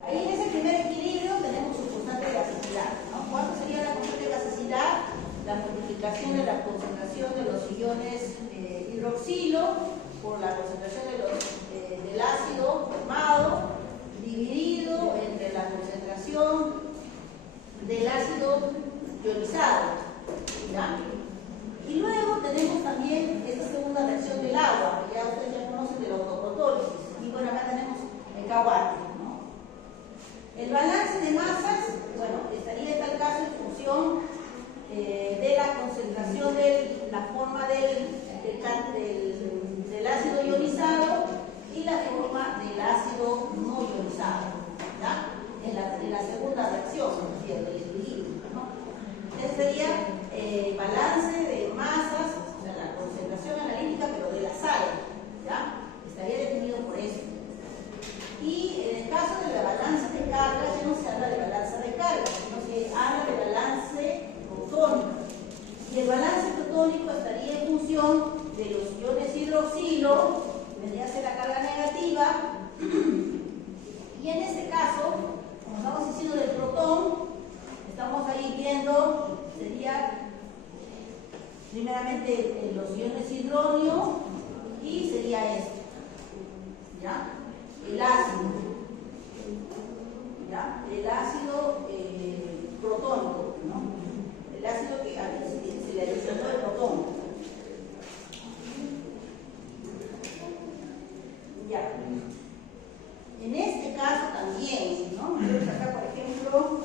Ahí en ese primer equilibrio tenemos su constante de basicidad, ¿no? ¿Cuánto sería la constante de basicidad? La multiplicación de la concentración de los iones hidroxilo por la concentración del ácido formado dividido entre la concentración del ácido ionizado, ¿ya? Y luego tenemos también esta segunda reacción del agua, que ya ustedes ya conocen de la autoprotólisis. Y bueno, acá tenemos el caguate, ¿no? El balance de masas, bueno, estaría en tal caso en función de la concentración de la forma del ácido ionizado y la forma del ácido no ionizado, ¿ya? En la segunda reacción, ¿entiendo? El equilibrio, ¿no? Este sería balance de masas, o sea, la concentración analítica, pero de la sal, ¿ya? Estaría definido por eso. Y en el caso de la balanza de carga, ya no se habla de balanza de carga, sino se habla de balance protónico. Y el balance protónico estaría en función de los iones hidroxilo, vendría a ser la carga negativa, y en este caso, como estamos diciendo del protón, estamos ahí viendo, sería primeramente los iones hidronio y sería esto, ¿ya? El ácido, ¿ya? El ácido protónico, ¿no? El ácido que se le adicionó el protón. Ya. En este caso también, ¿no? Vemos acá, por ejemplo,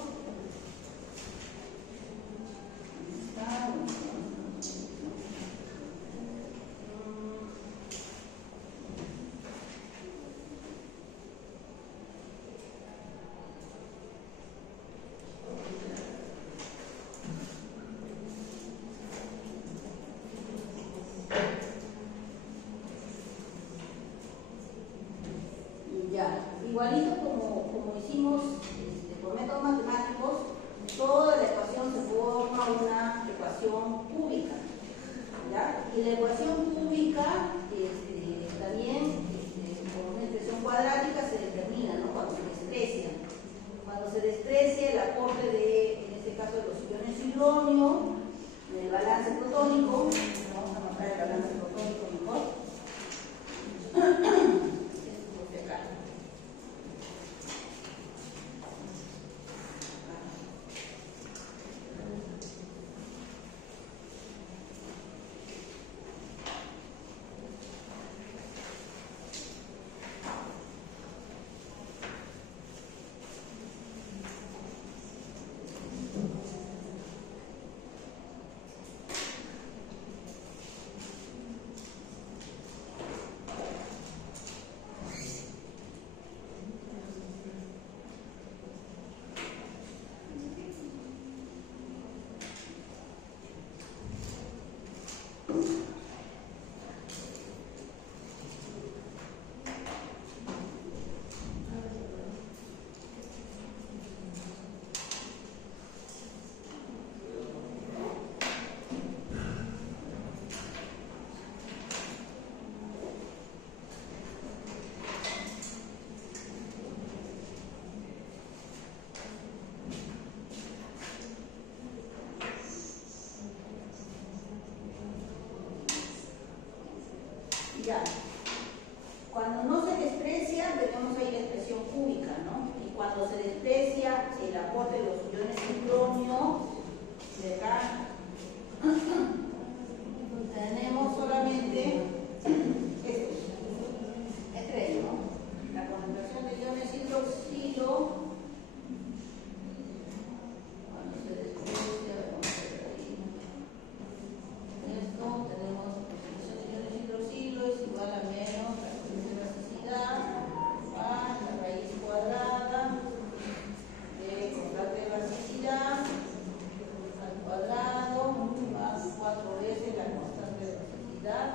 igualito como hicimos por métodos matemáticos, toda la ecuación se forma una ecuación cúbica, ¿ya? Y la ecuación cúbica también con una expresión cuadrática se determina, ¿no? Cuando se desprecia. Cuando se desprecia el aporte de, en este caso, de los iones hidronio, el balance protónico, vamos a marcar el balance protónico mejor. Ya. Cuando no se desprecia, tenemos ahí la expresión cúbica, ¿no? Y cuando se desprecia el aporte de los iones hidronio, de acá, tenemos solamente este, ¿no? La concentración de iones hidroxilo. Cuando se desprecia, vamos a ver ahí. Esto tenemos concentración de iones hidroxilo es igual a menos la constante de basicidad a la raíz cuadrada de constante de basicidad al cuadrado más 4 veces la constante de basicidad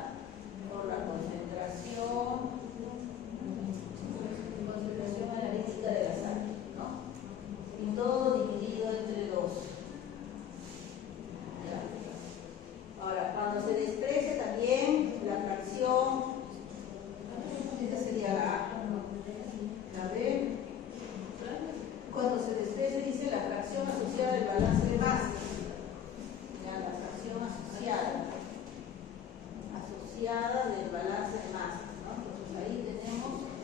cuando se desprecie dice la fracción asociada del balance de masas. Ya, la fracción asociada del balance de masas, ¿no? Entonces ahí tenemos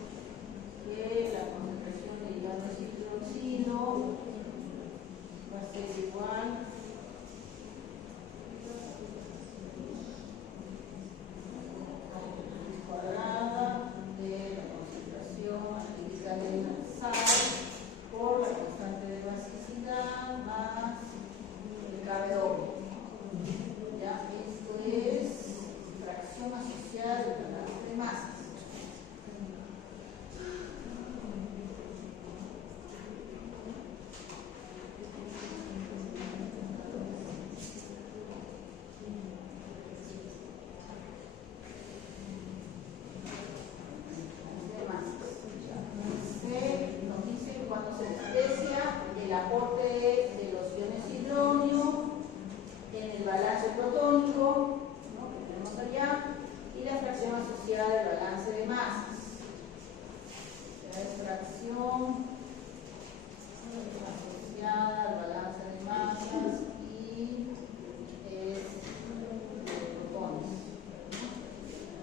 que la concentración de iones hidroxilo va a ser igual cuadrada de la concentración analítica de la sal por la constante de basicidad más el Kb². Ya, esto es fracción asociada del balance de masas. Nos dice que cuando se desprecia el aporte de los iones hidronio en el balance protónico, ¿no?, que tenemos allá, y la fracción asociada del balance de masas. La fracción asociada al balance de masas y es de protones.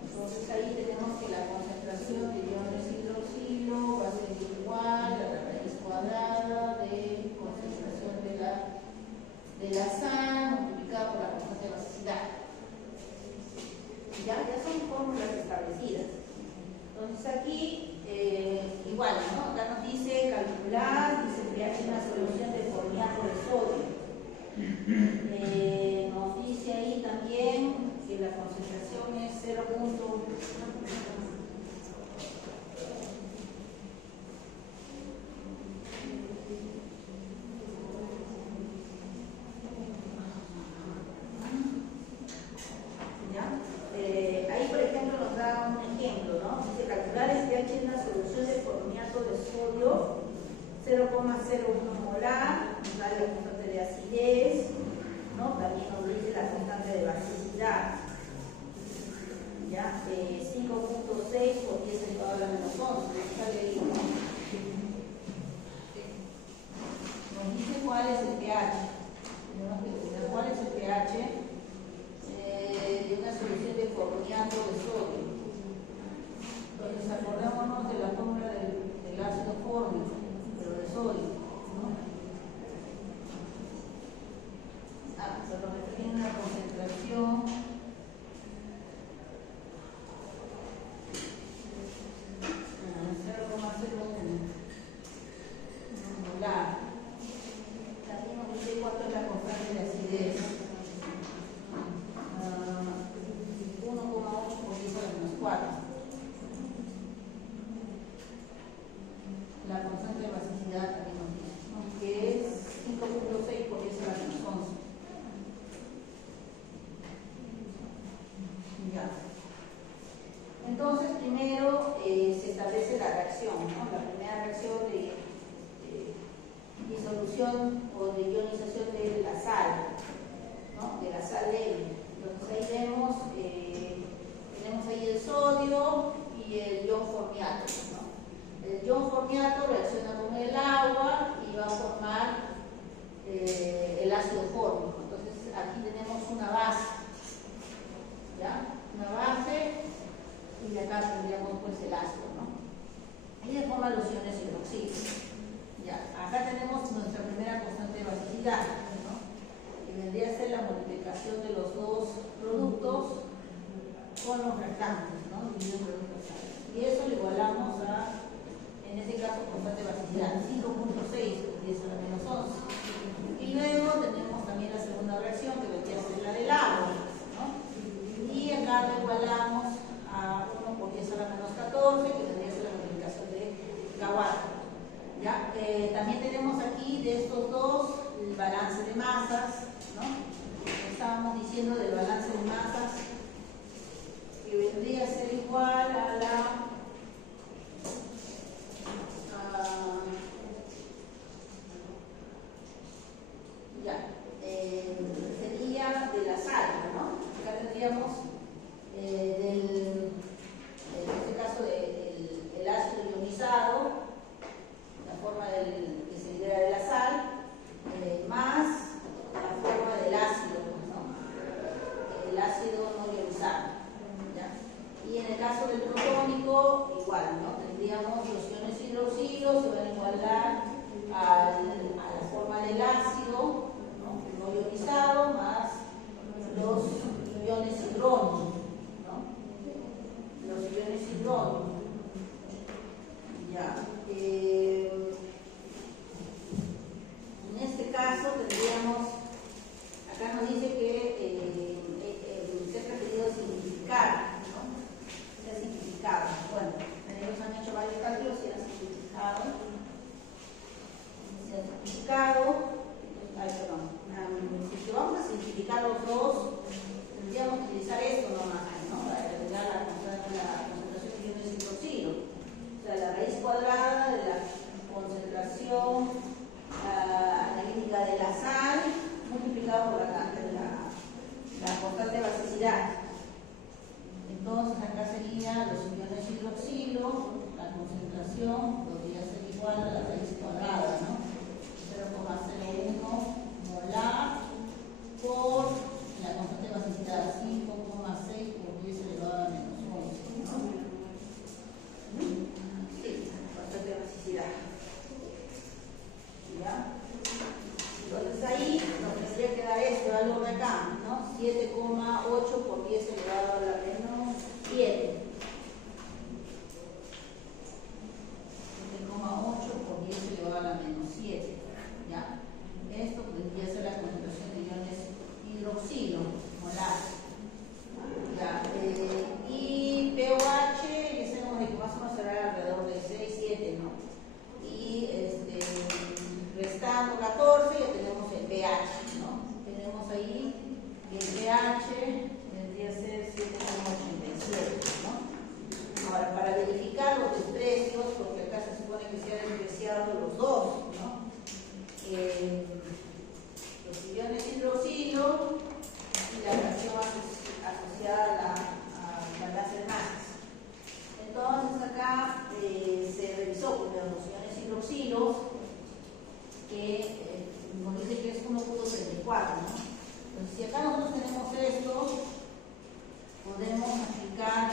Entonces ahí tenemos que la concentración de iones hidroxilo va a ser igual a la raíz cuadrada de concentración de la sal multiplicada por la constante de basicidad. Ya son fórmulas establecidas. Entonces aquí igual, ¿no? Acá nos dice calcular, dice pH en una solución de formiato de sodio. Nos dice ahí también que la concentración es 0. Ahí, por ejemplo, nos da un ejemplo, ¿no? Dice calcular el pH en una solución de formiato de sodio 0,01 molar, nos da la constante de acidez, ¿no? También nos dice la constante de basicidad, ¿ya? 5.6 por 10 elevado a la menos 11, sale ahí, ¿no? Nos dice cuál es el pH, tenemos que determinar cuál es el pH de una solución de formiato de sodio. Entonces acordémonos de la fórmula del ácido fórmico, pero de sodio, ¿no? Perdón, esto tiene una concentración molar. También nos dice cuánto es la constante de acidez. 1,8 por 10 a la menos 4. La constante de basicidad también nos dice, ¿no?, que es 5.6 por 10 a la menos 11. Ya. Entonces, primero se establece la reacción, ¿no? La primera reacción de disolución o de ionización de la sal, ¿no?, de la sal débil. Entonces ahí vemos, tenemos ahí el sodio y el ion formiato, ¿no? El ion formiato reacciona con el agua y va a formar el ácido fórmico. Entonces aquí tenemos una base, ¿ya? Una base, y de acá tendríamos pues el ácido, ¿no? Y de forma los iones hidroxilo. Ya, acá tenemos nuestra primera constante de basicidad, ¿no?, que vendría a ser la multiplicación de los dos productos con los reactantes, ¿no?, dividido entre los reactantes. Y eso lo igualamos a, en este caso, constante de basicidad 5.6 por 10 a la menos 11. Y luego tenemos también la segunda reacción, que vendría a ser la del agua, ¿no? Y acá lo igualamos a 1 por 10 a la menos 14, que vendría a ser la multiplicación de K4. ¿Ya? También tenemos aquí de estos dos el balance de masas, ¿no? Estábamos diciendo del balance de masas que vendría a ser igual a la sería de la sal, ¿no? Acá tendríamos en este caso el ácido ionizado, la forma que se lidera 7,8 por 10 elevado a la menos 7. 7,8 por 10 elevado a la menos 7. ¿Ya? Esto vendría a ser la concentración de iones hidroxilo molar. ¿Ya? Y pOH, decimos que más o menos será alrededor de 6, 7, ¿no? Y restando 14 ya tenemos el pH, ¿no? Tenemos ahí que el pH vendría a ser 7,87, ¿no? Ahora, para verificar los desprecios, porque acá se supone que se han despreciado los dos, ¿no? Los iones hidroxilo y la fracción asociada a las de masas. Entonces acá se revisó primero los iones hidroxilos, que nos dice que es 1,34, ¿no? Entonces, si acá nosotros tenemos esto, podemos aplicar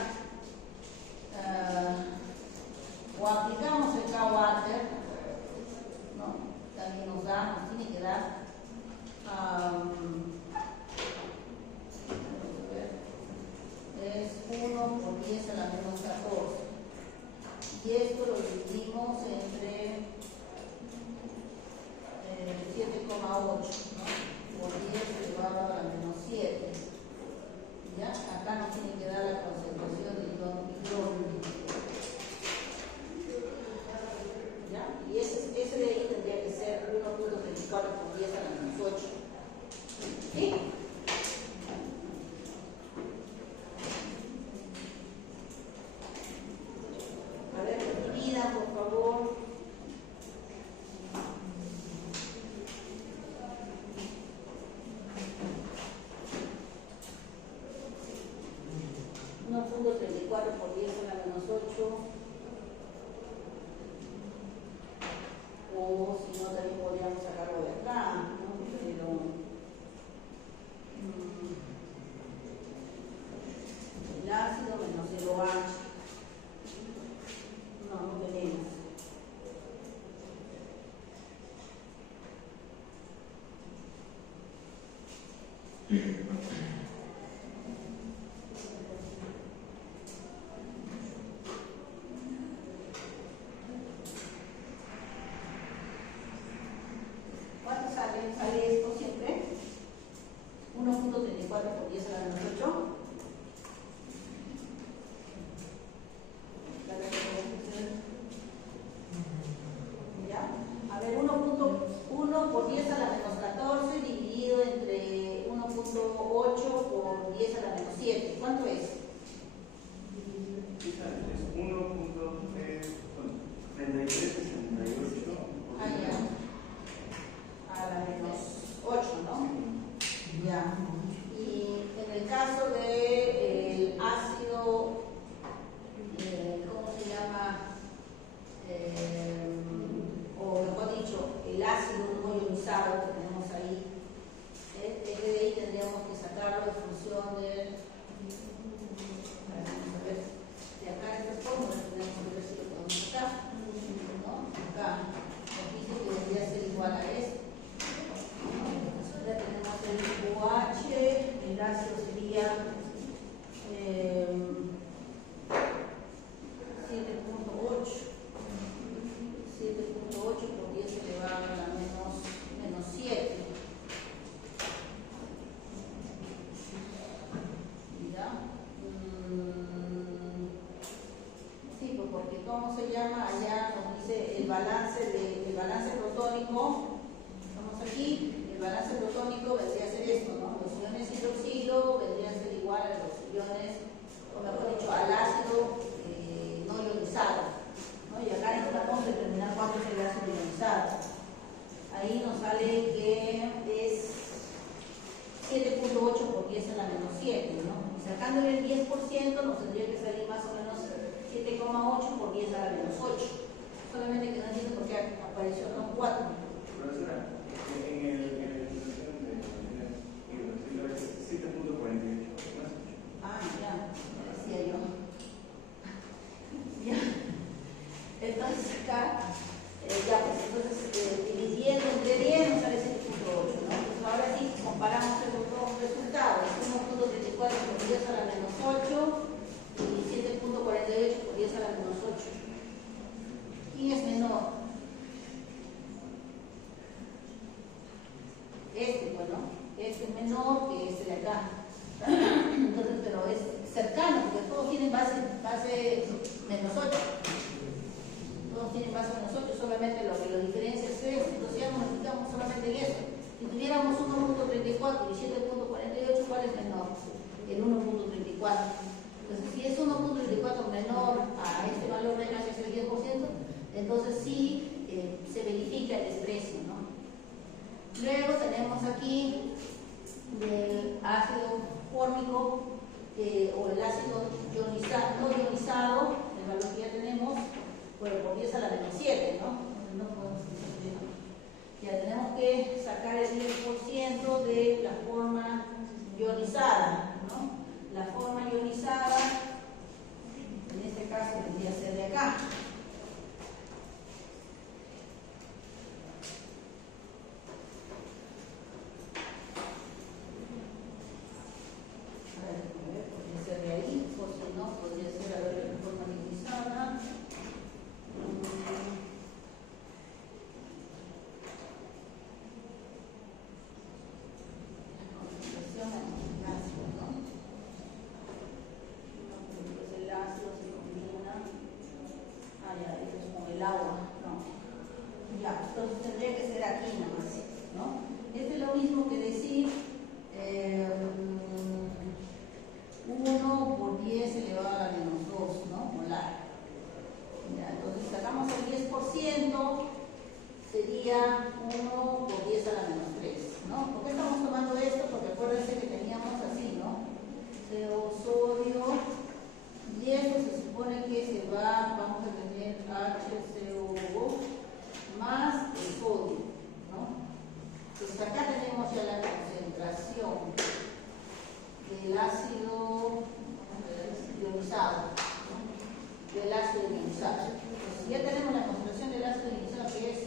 o aplicamos el K-Water, ¿no? También nos tiene que dar es 1 por 10 a la menos 14, y esto lo dividimos entre 7,8, ¿no? Por 10 elevado a la menos 7. ¿Ya? Acá nos tiene que dar la concentración de hidrógeno. ¿Ya? Y ese de ahí tendría que ser 1,34 por 10 a la menos 8. ¿Sí? A ver, divida, por favor. Por 10 a la menos 8, o si no también podríamos sacarlo de acá, ¿no? Pero el ácido menos el OH, no tenemos. ¿Cuánto sale esto siempre? 1,34 por 10 a la menos 8. ¿Ya? A ver, 1,1 por 10 a la menos 14 dividido entre 1,8 por 10 a la menos 7. ¿Cuánto es? Es 1,3368. Ah, ya. A la menos 8, ¿no? Ya. Y en el caso del ácido, ¿cómo se llama? O mejor dicho, el ácido no ionizado que tenemos ahí, de ahí tendríamos que sacarlo en función del. Vamos a ver, de acá en esta fórmula tenemos que ver si lo podemos sacar, ¿no? Acá nos dice que debería ser igual a esto. Ya tenemos el OH, el ácido sería 7,8 por 10 elevado a la menos 7. ¿Ya? Sí, pues porque ¿cómo se llama? Allá nos dice el balance protónico. Estamos aquí. El balance protónico vendría a ser esto, ¿no? Los iones hidroxilo vendrían a ser igual a los iones, o mejor dicho, al ácido no ionizado, ¿no? Y acá necesitamos determinar cuánto es el ácido ionizado. Ahí nos sale que es 7,8 por 10 a la menos 7, ¿no? Y sacándole el 10% nos tendría que salir más o menos 7,8 por 10 a la menos 8. Solamente que no entiendo por qué apareció con 4. Profesora, en el es 7,48. Ah, ya, decía yo. Ya. Entonces acá, ya pues, entonces dividiendo entre 10 nos sale 7,8, ¿no? Entonces ahora sí comparamos los dos resultados, 1,34 menor que este de acá. Entonces, pero es cercano, porque todos tienen base menos 8. Todos tienen base menos 8, solamente lo que lo diferencia es esto. Entonces ya nos fijamos solamente en eso. Si tuviéramos 1.34 y 7.48, ¿cuál es menor? El 1.34. Entonces, si es 1.34 menor a este valor de acá, que es el 10%, entonces sí se verifica el desprecio, ¿no? Luego tenemos aquí del ácido fórmico o el ácido no ionizado, el valor que ya tenemos, por 10 a la menos 7, ¿no? No podemos ya tenemos que sacar el 10% de la forma ionizada, ¿no? La forma ionizada, en este caso tendría que ser de acá. Podría ser de ahí, o si no, podría ser a ver la forma ionizada. Entonces tendría que ser aquí nada más, ¿no? Esto es lo mismo que decir 1 por 10 elevado a la menos 2, ¿no? Molar. Ya, entonces sacamos el 10%, sería 1 por 10 a la menos 3, ¿no? ¿Por qué estamos tomando esto? Porque acuérdense que teníamos así, ¿no? CO, sodio, y esto se supone que se va, vamos a tener HCO más el sodio, ¿no? Entonces acá tenemos ya la concentración del ácido ionizado, ¿no? Del ácido ionizado. Entonces ya tenemos la concentración del ácido ionizado, que es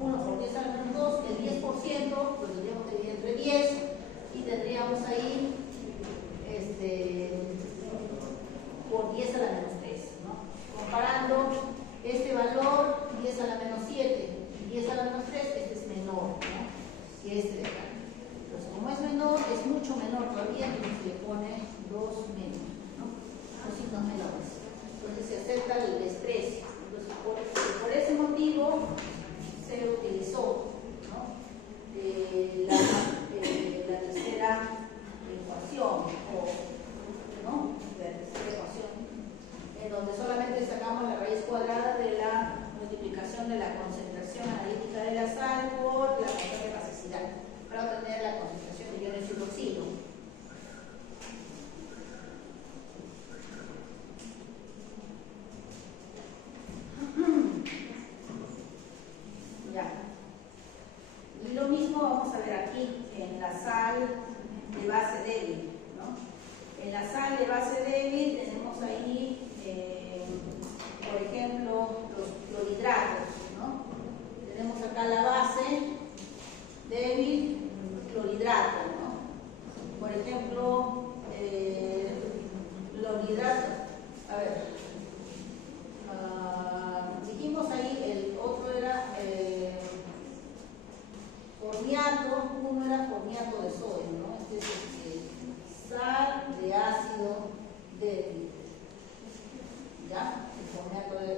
1 por 10 a la menos 2, el 10%, pues tendríamos que dividir entre 10 y tendríamos ahí por 10 a la menos 3, ¿no? Comparando este valor, 10 a la menos 7 y 10 a la menos 3, este es menor, ¿no? Que este de acá. Entonces, como es menor, es mucho menor todavía, entonces se le pone 2 menos, ¿no? 2 signos menores. Entonces se acepta el desprecio. Entonces, por ese motivo se utilizó, ¿no? La tercera ecuación, ¿no? La tercera ecuación, en donde solamente sacamos la raíz cuadrada de la multiplicación de la concentración analítica de la sal por la constante de basicidad, para obtener la concentración de iones hidroxilo. Ya. Y lo mismo vamos a ver aquí en la sal de base débil, ¿no? En la sal de base débil tenemos ahí, por ejemplo, los clorhidratos, ¿no? Tenemos acá la base débil, clorhidrato, ¿no? Por ejemplo, clorhidrato, a ver, dijimos ahí, el otro era formiato, uno era formiato de sodio, ¿no? Este es sal de ácido débil, ¿ya? El formiato de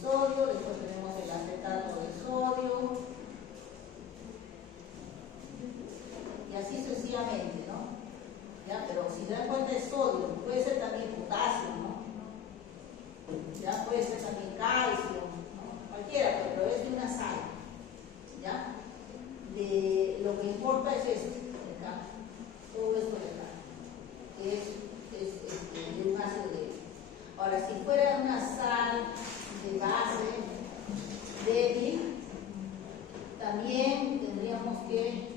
sodio, después tenemos el acetato de sodio, y así sucesivamente, ¿no? ¿Ya? Pero si se dan cuenta es sodio, puede ser también potasio, ¿no? Ya puede ser también calcio, ¿no? Cualquiera, pero es de una sal, ¿ya? Lo que importa es esto, de acá, todo esto de acá, que es de un ácido débil. Ahora, si fuera una sal de base débil, también tendríamos que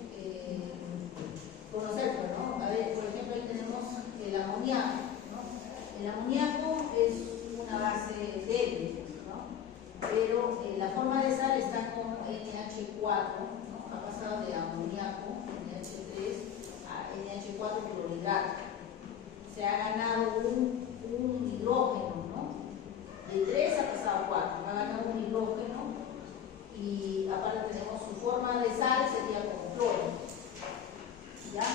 conocerlo, ¿no? A ver, por ejemplo, ahí tenemos el amoníaco, ¿no? El amoníaco es una base débil, ¿no? Pero la forma de sal está como NH4, ¿no? Ha pasado de amoníaco, NH3, a NH4 clorhidrato. Se ha ganado un hidrógeno, ¿no? De 3 ha pasado a 4, ha ganado un hidrógeno y aparte tenemos su forma de sal, sería como cloro, ¿ya?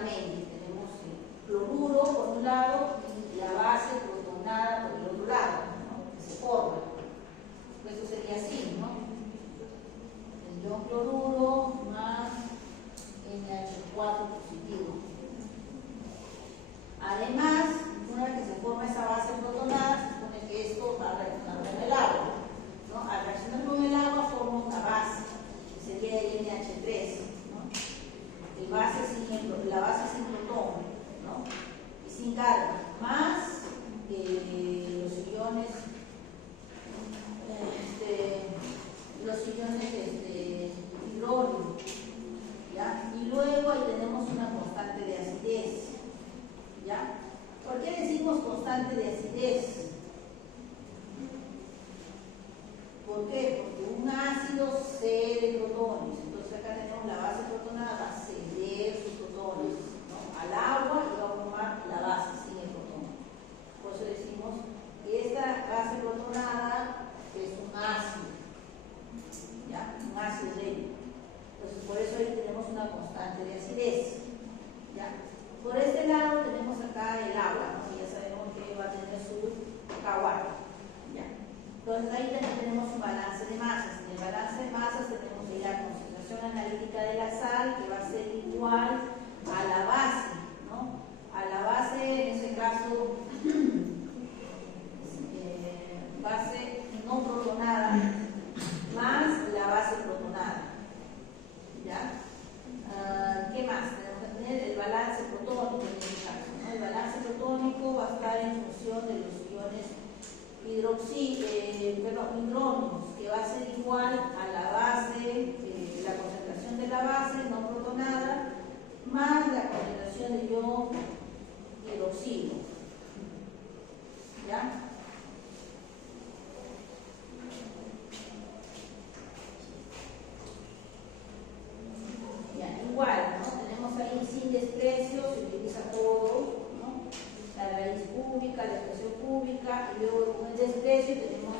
alternamente. Tenemos el cloruro por un lado y la base protonada por el otro lado, ¿no? Que se forma. Esto sería así, ¿no? El ion cloruro más NH4 positivo. Además, una vez que se forma esa base protonada, se supone que esto va a reaccionar con el agua, ¿no? Al reaccionar con el agua forma una base, que sería el NH3, ¿no? La base sin protón, ¿no? Y sin carga, más los iones hidrógeno, ¿ya? Y luego ahí tenemos una constante de acidez, ¿ya? ¿Por qué decimos constante de acidez? ¿Por qué? Porque un ácido cede protones. Entonces acá tenemos la base protonada, va a ceder sus protones, ¿no? Al agua y va a formar la base sin el protón. Por eso decimos que esta base protonada es un ácido, ¿ya? Un ácido débil. Entonces por eso ahí tenemos una constante de acidez, ¿ya? Por este lado tenemos acá el agua, ¿no? Ya sabemos que va a tener su K1, ¿ya? Entonces ahí también tenemos un balance de masas. En el balance de masas tenemos ahí la concentración analítica de la sal, que va a ser igual a la base, ¿no? A la base, en este caso, base no protonada, más la base protonada, ¿ya? ¿Qué más? Tenemos que tener el balance protónico en este caso, ¿no? El balance protónico va a estar en función de los iones hidrógenos, que va a ser igual a la base, la concentración de la base no protonada, más la concentración de ion hidroxilo, ¿ya? Igual, ¿no? Tenemos ahí sin desprecio, se utiliza todo, ¿no? La raíz cúbica, la expresión cúbica, y luego con el desprecio tenemos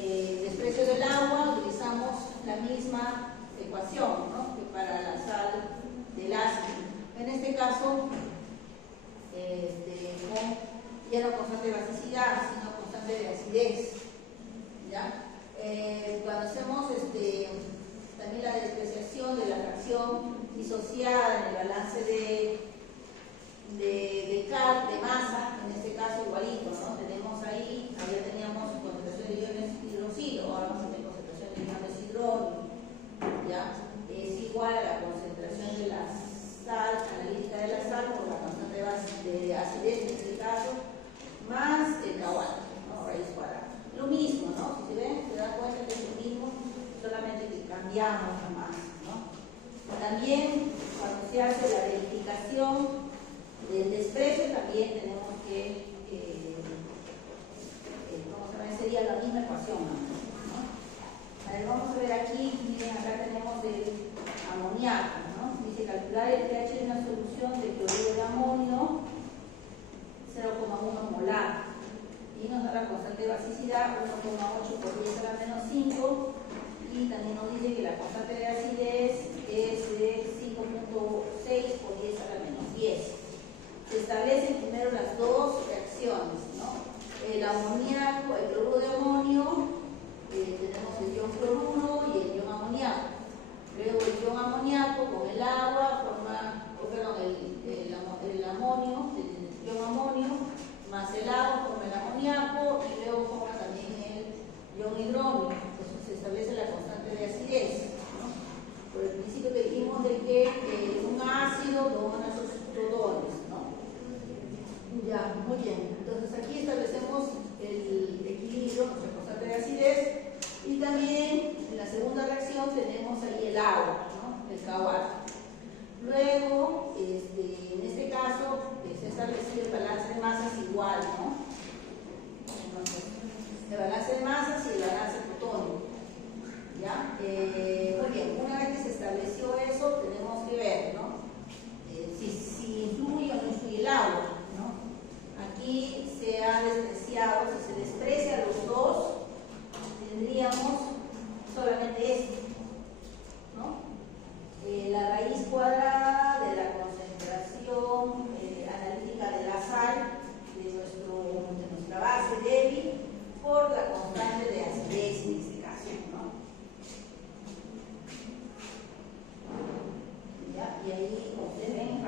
el desprecio del agua, utilizamos la misma ecuación, ¿no? Que para la sal del ácido. En este caso, ya no constante de basicidad, sino constante de acidez, ¿ya? Cuando hacemos también la despreciación de la fracción disociada en el balance de masa, en este caso igualito, ¿no? Tenemos ahí, ya teníamos concentración de iones hidroxilo, ahora vamos a tener concentración de iones hidrógeno, ¿ya? Es igual a la concentración de la sal, analítica de la sal, por la constante de acidez en este caso, más el K1, ¿no? Raíz cuadrada. Lo mismo, ¿no? Si se ven, se dan cuenta que es lo mismo, solamente que cambiamos la masa, ¿no? También, cuando se hace la verificación del desprecio, también tenemos que, ¿cómo se llama? Sería la misma ecuación, ¿no? A ver, vamos a ver aquí, miren, acá tenemos el amoníaco, ¿no? Dice calcular el pH de una solución